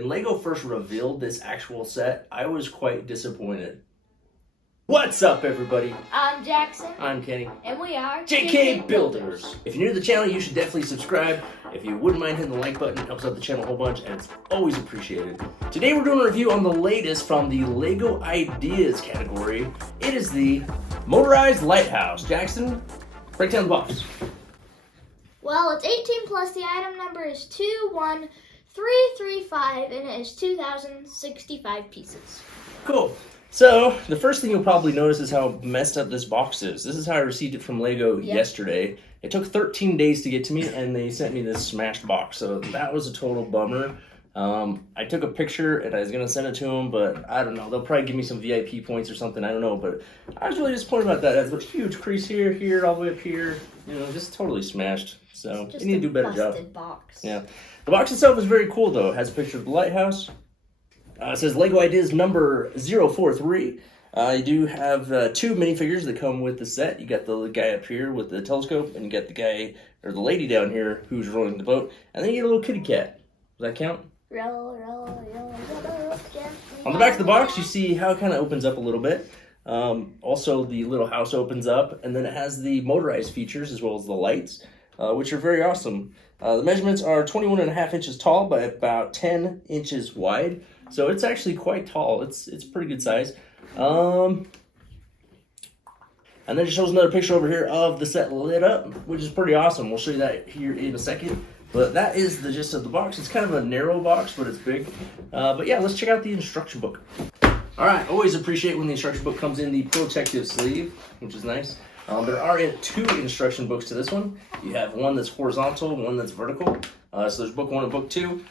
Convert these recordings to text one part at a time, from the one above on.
When LEGO first revealed this actual set, I was quite disappointed. What's up, everybody? I'm Jackson. I'm Kenny. And we are JK Builders. If you're new to the channel, you should definitely subscribe. If you wouldn't mind hitting the like button, it helps out the channel a whole bunch, and it's always appreciated. Today we're doing a review on the latest from the LEGO Ideas category. It is the Motorized Lighthouse. Jackson, break down the box. Well, it's 18 plus. The item number is 21335, and it is 2,065 pieces. Cool. So, the first thing you'll probably notice is how messed up this box is. This is how I received it from LEGO yesterday. It took 13 days to get to me, and they sent me this smashed box. So, that was a total bummer. I took a picture, and I was going to send it to them, but I don't know. They'll probably give me some VIP points or something. I don't know, but I was really disappointed about that. It has a huge crease here, all the way up here. You know, just totally smashed. So, you need to do a better job. Box. Yeah. The box itself is very cool, though. It has a picture of the lighthouse. It says LEGO Ideas number 043. You do have two minifigures that come with the set. You got the guy up here with the telescope, and you got the guy, or the lady down here who's rowing the boat. And then you get a little kitty cat. Does that count? On the back of the box, you see how it kind of opens up a little bit. Also, the little house opens up, and then it has the motorized features as well as the lights, which are very awesome. The measurements are 21.5 inches tall by about 10 inches wide. So it's actually quite tall. It's pretty good size. And then it shows another picture over here of the set lit up, which is pretty awesome. We'll show you that here in a second. But that is the gist of the box. It's kind of a narrow box, but it's big. But yeah, let's check out the instruction book. All right, always appreciate when the instruction book comes in the protective sleeve, which is nice. There are two instruction books to this one. You have one that's horizontal, one that's vertical. So there's book one and book two.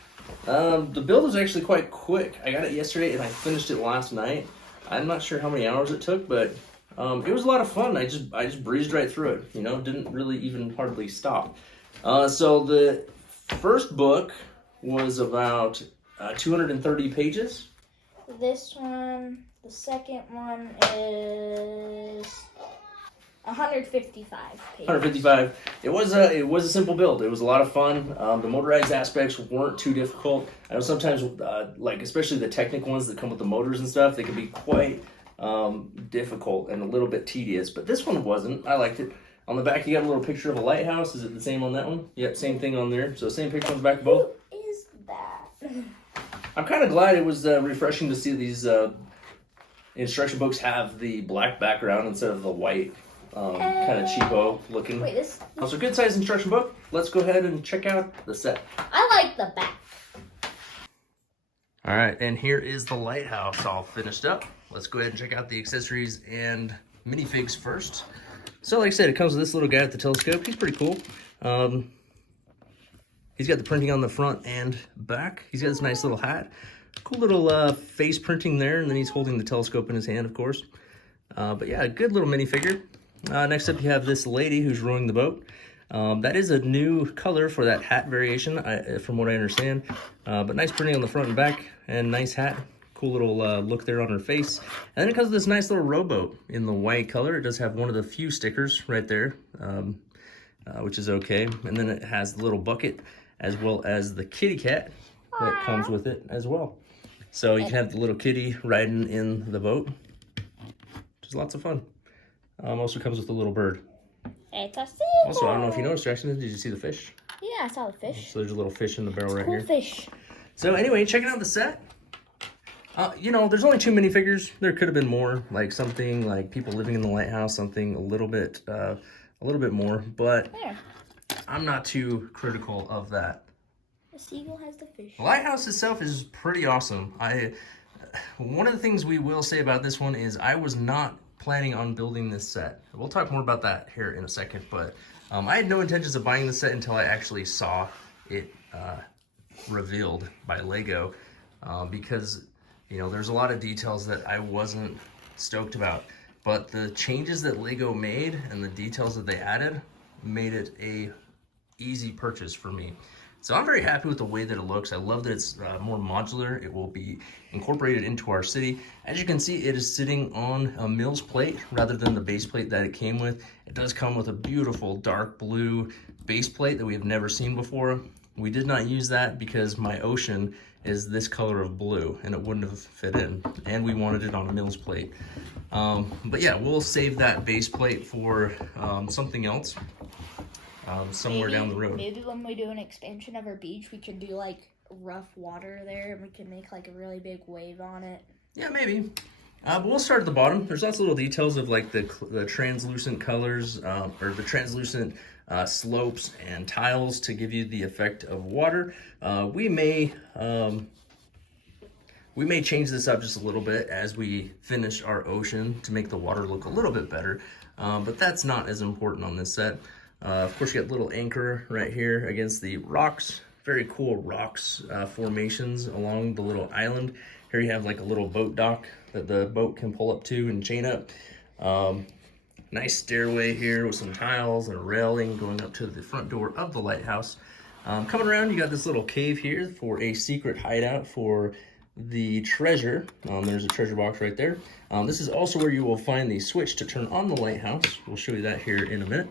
The build was actually quite quick. I got it yesterday and I finished it last night. I'm not sure how many hours it took, but it was a lot of fun. I just breezed right through it. You know, didn't really even hardly stop. So the first book was about 230 pages. This one, the second one is 155 pages. 155. It was a simple build. It was a lot of fun. The motorized aspects weren't too difficult. I know sometimes, like especially the technical ones that come with the motors and stuff, they can be quite difficult and a little bit tedious. But this one wasn't. I liked it. On the back, you got a little picture of a lighthouse. Is it the same on that one? Yep, same thing on there. So same picture on the back of both. Who is that? I'm kind of glad it was refreshing to see these instruction books have the black background instead of the white. Kind of cheapo looking. Wait, this... Also, good size instruction book. Let's go ahead and check out the set. I like the back. All right, and here is the lighthouse all finished up. Let's go ahead and check out the accessories and minifigs first. So, like I said, it comes with this little guy with the telescope. He's pretty cool. He's got the printing on the front and back. He's got this nice little hat. Cool little face printing there, and then he's holding the telescope in his hand, of course. But yeah, a good little minifigure. Next up, you have this lady who's rowing the boat. That is a new color for that hat variation, from what I understand. But nice printing on the front and back, and nice hat. Cool little look there on her face. And then it comes with this nice little rowboat in the white color. It does have one of the few stickers right there, which is okay. And then it has the little bucket, as well as the kitty cat that comes with it as well. So you can have the little kitty riding in the boat, which is lots of fun. Also comes with a little bird. It's a seagull. Also, I don't know if you noticed, Jackson, did you see the fish? Yeah, I saw the fish. So there's a little fish in the barrel right Cool here. fish. So anyway, checking out the set. You know, there's only two minifigures. There could have been more, like something like people living in the lighthouse, something a little bit more. But There. I'm not too critical of that. The seagull has the fish. The lighthouse itself is pretty awesome. One of the things we will say about this one is I was not planning on building this set. We'll talk more about that here in a second, but I had no intentions of buying the set until I actually saw it revealed by LEGO, because you know there's a lot of details that I wasn't stoked about, but the changes that LEGO made and the details that they added made it a easy purchase for me. So I'm very happy with the way that it looks. I love that it's more modular. It will be incorporated into our city. As you can see, it is sitting on a Mills plate rather than the base plate that it came with. It does come with a beautiful dark blue base plate that we have never seen before. We did not use that because my ocean is this color of blue, and it wouldn't have fit in. And we wanted it on a Mills plate. But yeah, we'll save that base plate for something else somewhere down the road. Maybe when we do an expansion of our beach, we can do like rough water there, and we can make like a really big wave on it. Yeah, maybe. But we'll start at the bottom. There's lots of little details of like the translucent colors or the translucent slopes and tiles to give you the effect of water. We may change this up just a little bit as we finish our ocean to make the water look a little bit better, but that's not as important on this set. Of course, you got a little anchor right here against the rocks. Very cool rocks formations along the little island. Here you have like a little boat dock that the boat can pull up to and chain up. Nice stairway here with some tiles and a railing going up to the front door of the lighthouse. Coming around, you got this little cave here for a secret hideout for the treasure. There's a treasure box right there. This is also where you will find the switch to turn on the lighthouse. We'll show you that here in a minute.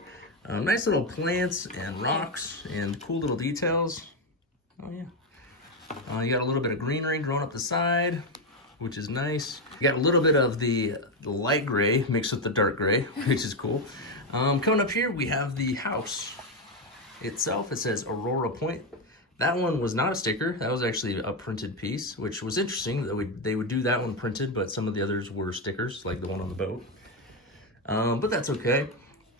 Nice little plants and rocks and cool little details. Oh yeah. You got a little bit of greenery growing up the side, which is nice. You got a little bit of the light gray mixed with the dark gray, which is cool. Coming up here, we have the house itself. It says Aurora Point. That one was not a sticker. That was actually a printed piece, which was interesting that they would do that one printed, but some of the others were stickers, like the one on the boat. But that's okay.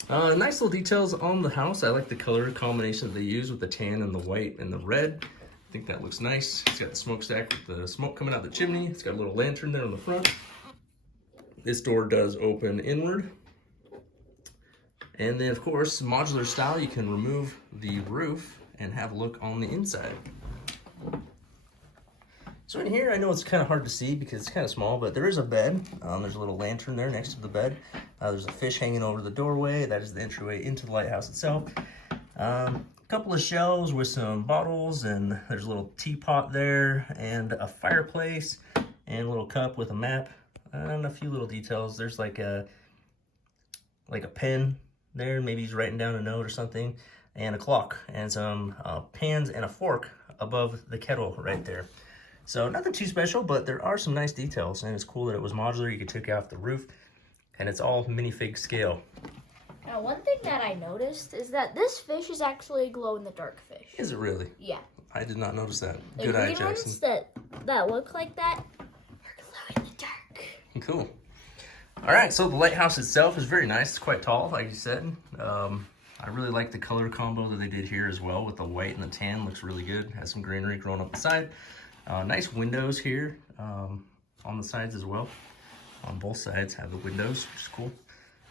Nice little details on the house. I like the color combination that they use with the tan and the white and the red. I think that looks nice. It's got the smokestack with the smoke coming out the chimney. It's got a little lantern there on the front. This door does open inward. And then, of course, modular style, you can remove the roof and have a look on the inside. So in here, I know it's kind of hard to see because it's kind of small, but there is a bed. There's a little lantern there next to the bed. There's a fish hanging over the doorway. That is the entryway into the lighthouse itself. Couple of shelves with some bottles, and there's a little teapot there, and a fireplace, and a little cup with a map, and a few little details. There's like a pen there, maybe he's writing down a note or something, and a clock, and some pans and a fork above the kettle right there. So nothing too special, but there are some nice details, and it's cool that it was modular. You could take off the roof, and it's all minifig scale. Now, one thing that I noticed is that this fish is actually a glow-in-the-dark fish. Is it really? Yeah. I did not notice that. The Good eye, green Jackson. ones that look like that are glow-in-the-dark. Cool. All right, so the lighthouse itself is very nice. It's quite tall, like you said. I really like the color combo that they did here as well with the white and the tan. Looks really good. Has some greenery growing up the side. Nice windows here on the sides as well. On both sides have the windows, which is cool.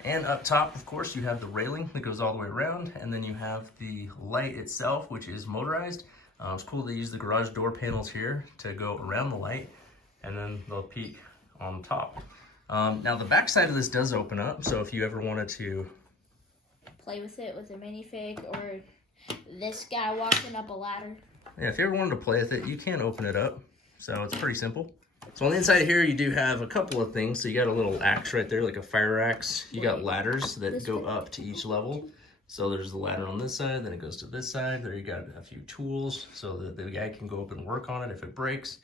And up top, of course, you have the railing that goes all the way around, and then you have the light itself, which is motorized. It's cool they use the garage door panels here to go around the light, and then they'll peak on top. Now, the back side of this does open up, so if you ever wanted to play with it with a minifig, or this guy walking up a ladder. Yeah, if you ever wanted to play with it, you can open it up. So it's pretty simple. So on the inside here, you do have a couple of things. So you got a little axe right there, like a fire axe. You got ladders that go up to each level. So there's the ladder on this side, then it goes to this side. There you got a few tools so that the guy can go up and work on it if it breaks.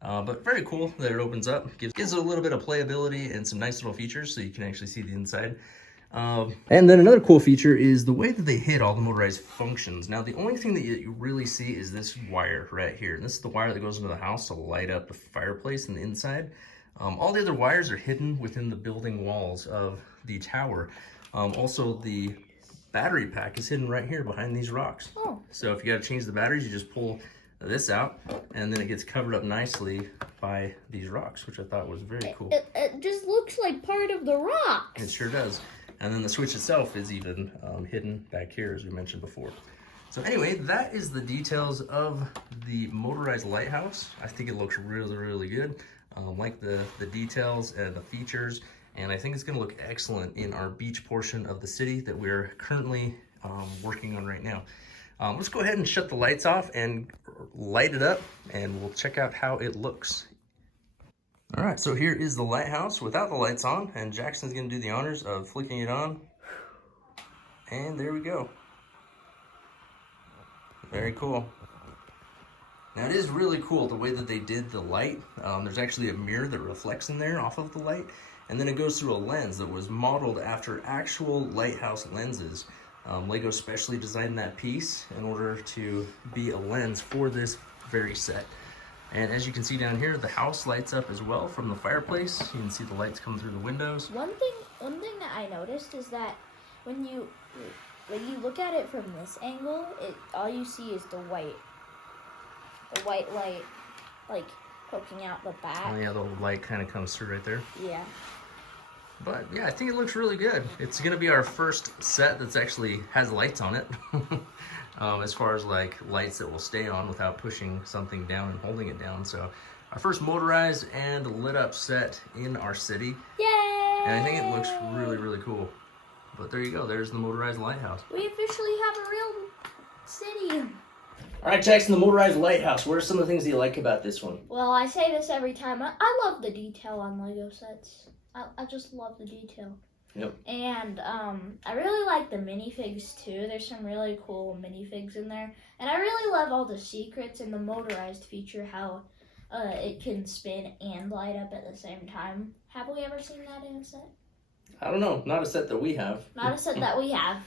But very cool that it opens up. Gives it a little bit of playability and some nice little features so you can actually see the inside. And then another cool feature is the way that they hid all the motorized functions. Now, the only thing that you really see is this wire right here. And this is the wire that goes into the house to light up the fireplace in the inside. All the other wires are hidden within the building walls of the tower. Also, the battery pack is hidden right here behind these rocks. Oh. So if you got to change the batteries, you just pull this out, and then it gets covered up nicely by these rocks, which I thought was very cool. It just looks like part of the rocks. It sure does. And then the switch itself is even hidden back here, as we mentioned before. So anyway, that is the details of the motorized lighthouse. I think it looks really, really good. Like the details and the features. And I think it's gonna look excellent in our beach portion of the city that we're currently working on right now. Let's go ahead and shut the lights off and light it up, and we'll check out how it looks. All right, so here is the lighthouse without the lights on, and Jackson's gonna do the honors of flicking it on. And there we go. Very cool. Now it is really cool the way that they did the light. There's actually a mirror that reflects in there off of the light, and then it goes through a lens that was modeled after actual lighthouse lenses. Lego specially designed that piece in order to be a lens for this very set. And as you can see down here, the house lights up as well from the fireplace. You can see the lights come through the windows. One thing that I noticed is that when you look at it from this angle, all you see is the white light, like poking out the back. Oh yeah, the light kind of comes through right there. Yeah. But yeah, I think it looks really good. It's gonna be our first set that's actually has lights on it. As far as like lights that will stay on without pushing something down and holding it down. So our first motorized and lit up set in our city. Yay! And I think it looks really, really cool. But there you go, there's the Motorized Lighthouse. We officially have a real city. All right, Jackson, the Motorized Lighthouse. What are some of the things that you like about this one? Well, I say this every time. I love the detail on Lego sets. I just love the detail. Yep. And I really like the minifigs too. There's some really cool minifigs in there. And I really love all the secrets and the motorized feature, how it can spin and light up at the same time. Have we ever seen that in a set? I don't know. Not a set that we have. Not a set that we have.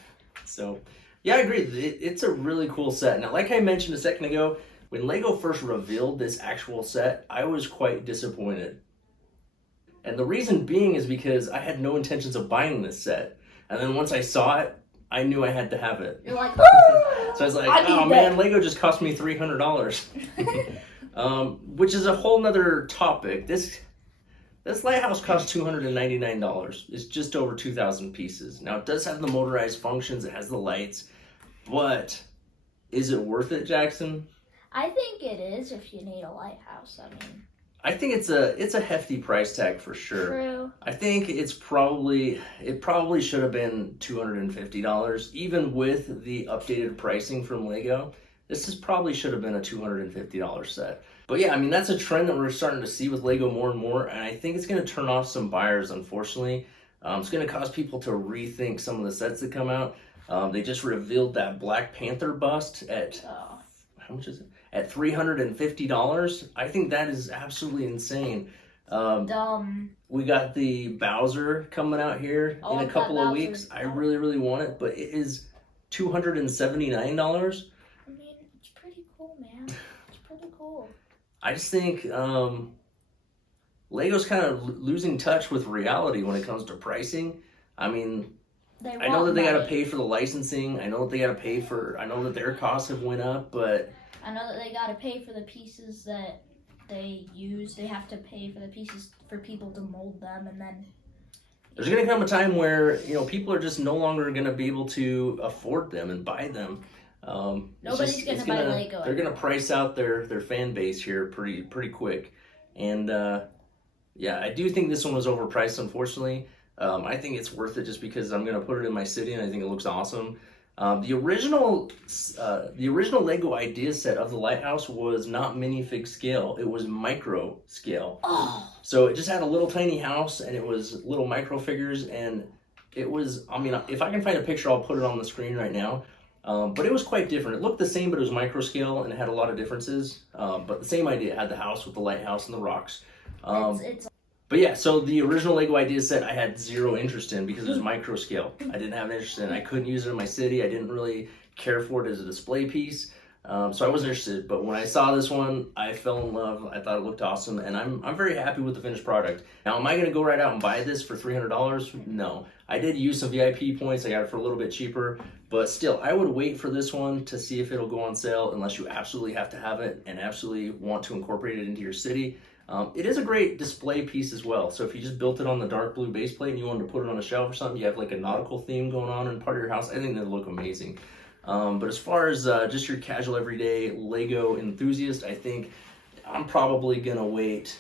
So, yeah, I agree. It's a really cool set. Now, like I mentioned a second ago, when Lego first revealed this actual set, I was quite disappointed. And the reason being is because I had no intentions of buying this set. And then once I saw it, I knew I had to have it. You're like, so I was like, oh man, Lego just cost me $300. Which is a whole nother topic. This lighthouse costs $299. It's just over 2,000 pieces. Now it does have the motorized functions, it has the lights, but is it worth it, Jackson? I think it is if you need a lighthouse. I mean, I think it's a hefty price tag for sure. True. I think it probably should have been $250, even with the updated pricing from Lego. This probably should have been a $250 set. But yeah, I mean, that's a trend that we're starting to see with Lego more and more, and I think it's going to turn off some buyers, unfortunately. It's going to cause people to rethink some of the sets that come out. They just revealed that Black Panther bust at, how much is it? At $350. I think that is absolutely insane. dumb. We got the Bowser coming out here in a couple of weeks. I really, really want it, but it is $279. I mean, it's pretty cool, man. It's pretty cool. I just think Lego's kind of losing touch with reality when it comes to pricing. I mean, I know that they got to pay for the licensing. I know that they got to pay for, I know that their costs have went up, but I know that they got to pay for the pieces that they use. They have to pay for the pieces for people to mold them, and then there's going to come a time where, you know, people are just no longer going to be able to afford them and buy them. Nobody's going to buy Lego. They're going to price out their fan base here pretty quick. And yeah, I do think this one was overpriced, unfortunately. I think it's worth it just because I'm going to put it in my city and I think it looks awesome. The original Lego idea set of the lighthouse was not minifig scale. It was micro scale. Oh. So it just had a little tiny house and it was little micro figures, and it was, I mean, if I can find a picture, I'll put it on the screen right now. But it was quite different. It looked the same, but it was micro scale and it had a lot of differences. But the same idea. It had the house with the lighthouse and the rocks. But yeah, so the original Lego idea set I had zero interest in because it was micro scale. I didn't have an interest in it. I couldn't use it in my city. I didn't really care for it as a display piece. So I wasn't interested. But when I saw this one, I fell in love. I thought it looked awesome, and I'm very happy with the finished product. Now, am I going to go right out and buy this for $300? No. I did use some VIP points. I got it for a little bit cheaper. But still, I would wait for this one to see if it'll go on sale unless you absolutely have to have it and absolutely want to incorporate it into your city. It is a great display piece as well. So if you just built it on the dark blue base plate and you wanted to put it on a shelf or something, you have like a nautical theme going on in part of your house, I think that'd look amazing. But as far as just your casual everyday Lego enthusiast, I think I'm probably gonna wait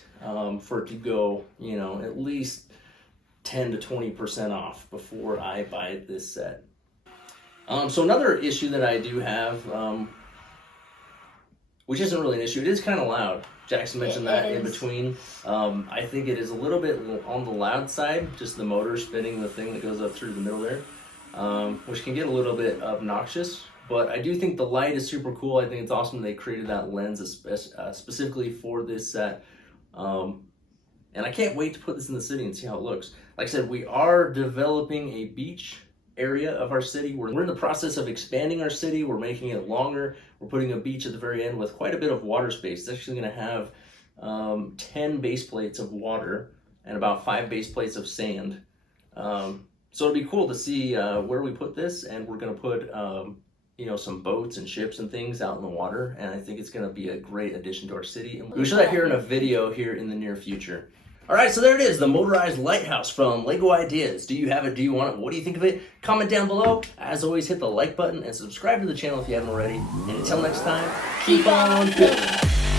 for it to go, you know, at least 10 to 20% off before I buy this set. So another issue that I do have, which isn't really an issue, it is kind of loud. Jackson mentioned that in between. I think it is a little bit on the loud side, just the motor spinning the thing that goes up through the middle there, which can get a little bit obnoxious. But I do think the light is super cool. I think it's awesome they created that lens specifically for this set. And I can't wait to put this in the city and see how it looks. Like I said, we are developing a beach area of our city. We're in the process of expanding our city. We're making it longer. We're putting a beach at the very end with quite a bit of water space. It's actually going to have 10 base plates of water and about 5 base plates of sand. So it'll be cool to see where we put this, and we're going to put you know, some boats and ships and things out in the water, and I think it's going to be a great addition to our city. And we'll show that here in a video here in the near future. All right, so there it is, the Motorized Lighthouse from LEGO Ideas. Do you have it? Do you want it? What do you think of it? Comment down below. As always, hit the like button and subscribe to the channel if you haven't already. And until next time, keep on building.